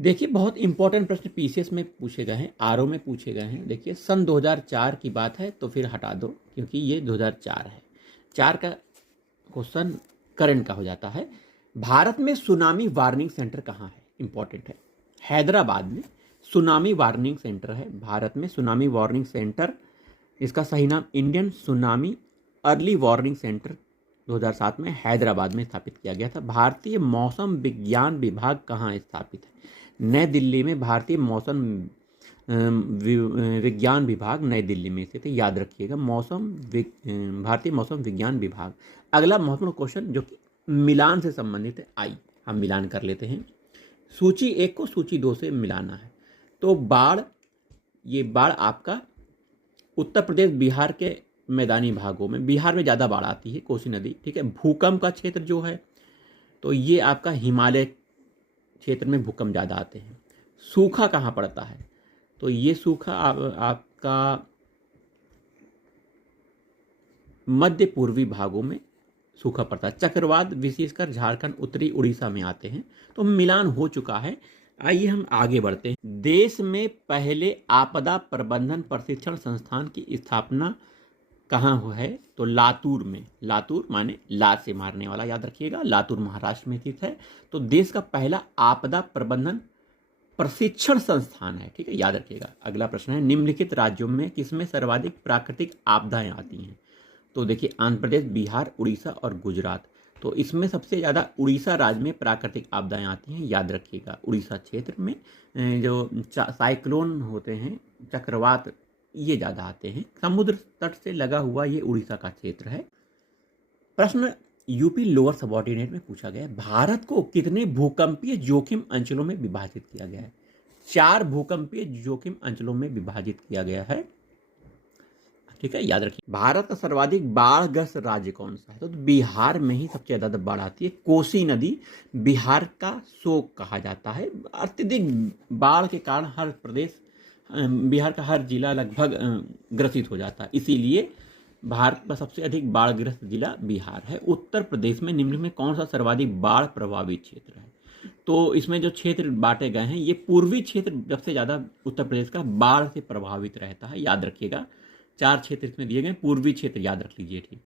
देखिए, बहुत इंपॉर्टेंट प्रश्न पीसीएस में पूछे गए हैं, आरओ में पूछे गए हैं। देखिए, सन 2004 की बात है तो फिर हटा दो, क्योंकि ये 2004 है। 4 का क्वेश्चन करंट का हो जाता है। भारत में सुनामी वार्निंग सेंटर कहाँ है? इंपॉर्टेंट है। हैदराबाद में सुनामी वार्निंग सेंटर है। भारत में सुनामी वार्निंग सेंटर, इसका सही नाम Indian tsunami early warning centre 2007 में हैदराबाद में स्थापित किया गया था। भारतीय मौसम विज्ञान विभाग कहाँ स्थापित है? नई दिल्ली में भारतीय मौसम विज्ञान विभाग नई दिल्ली में स्थित है। याद रखिएगा, भारतीय मौसम विज्ञान विभाग। अगला महत्वपूर्ण क्वेश्चन जो कि मिलान से संबंधित है, आई हम मिलान कर लेते हैं। सूची 1 को सूची 2 से मिलाना है। तो बाढ़, ये बाढ़ आपका उत्तर प्रदेश बिहार के मैदानी भागों में, बिहार में ज़्यादा बाढ़ आती है, कोसी नदी, ठीक है। भूकंप का क्षेत्र जो है तो ये आपका हिमालय क्षेत्र में भूकंप ज़्यादा आते हैं। सूखा कहाँ पड़ता है? तो ये सूखा आपका मध्य पूर्वी भागों में सूखा पड़ता है। चक्रवात विशेषकर झारखंड, उत्तरी उड़ीसा में आते हैं। तो मिलान हो चुका है। आइए हम आगे बढ़ते हैं। देश में पहले आपदा प्रबंधन प्रशिक्षण संस्थान की स्थापना कहाँ हुआ है? तो लातूर में। लातूर माने ला से मारने वाला, याद रखिएगा। लातूर महाराष्ट्र में स्थित है। तो देश का पहला आपदा प्रबंधन प्रशिक्षण संस्थान है, ठीक है, याद रखिएगा। अगला प्रश्न है, निम्नलिखित राज्यों में किसमें सर्वाधिक प्राकृतिक आपदाएं आती हैं? तो देखिए, आंध्र प्रदेश, बिहार, उड़ीसा और गुजरात। तो इसमें सबसे ज़्यादा उड़ीसा राज्य में प्राकृतिक आपदाएं आती हैं, याद रखिएगा। उड़ीसा क्षेत्र में जो साइक्लोन होते हैं, चक्रवात, ये ज़्यादा आते हैं। समुद्र तट से लगा हुआ ये उड़ीसा का क्षेत्र है। प्रश्न यूपी लोअर सबऑर्डिनेट में पूछा गया है, भारत को कितने भूकंपीय जोखिम अंचलों में विभाजित किया गया है? 4 भूकंपीय जोखिम अंचलों में विभाजित किया गया है, ठीक है, याद रखिए। भारत का सर्वाधिक बाढ़ग्रस्त राज्य कौन सा है? तो बिहार में ही सबसे ज्यादा बाढ़ आती है। कोसी नदी बिहार का शोक कहा जाता है। अत्यधिक बाढ़ के कारण हर प्रदेश, बिहार का हर जिला लगभग ग्रसित हो जाता है। इसीलिए भारत का सबसे अधिक बाढ़ग्रस्त जिला बिहार है। उत्तर प्रदेश में निम्न में कौन सा सर्वाधिक बाढ़ प्रभावित क्षेत्र है? तो इसमें जो क्षेत्र बांटे गए हैं, ये पूर्वी क्षेत्र सबसे ज्यादा उत्तर प्रदेश का बाढ़ से प्रभावित रहता है, याद रखिएगा। 4 क्षेत्र इसमें दिए गए, पूर्वी क्षेत्र याद रख लीजिए, ठीक।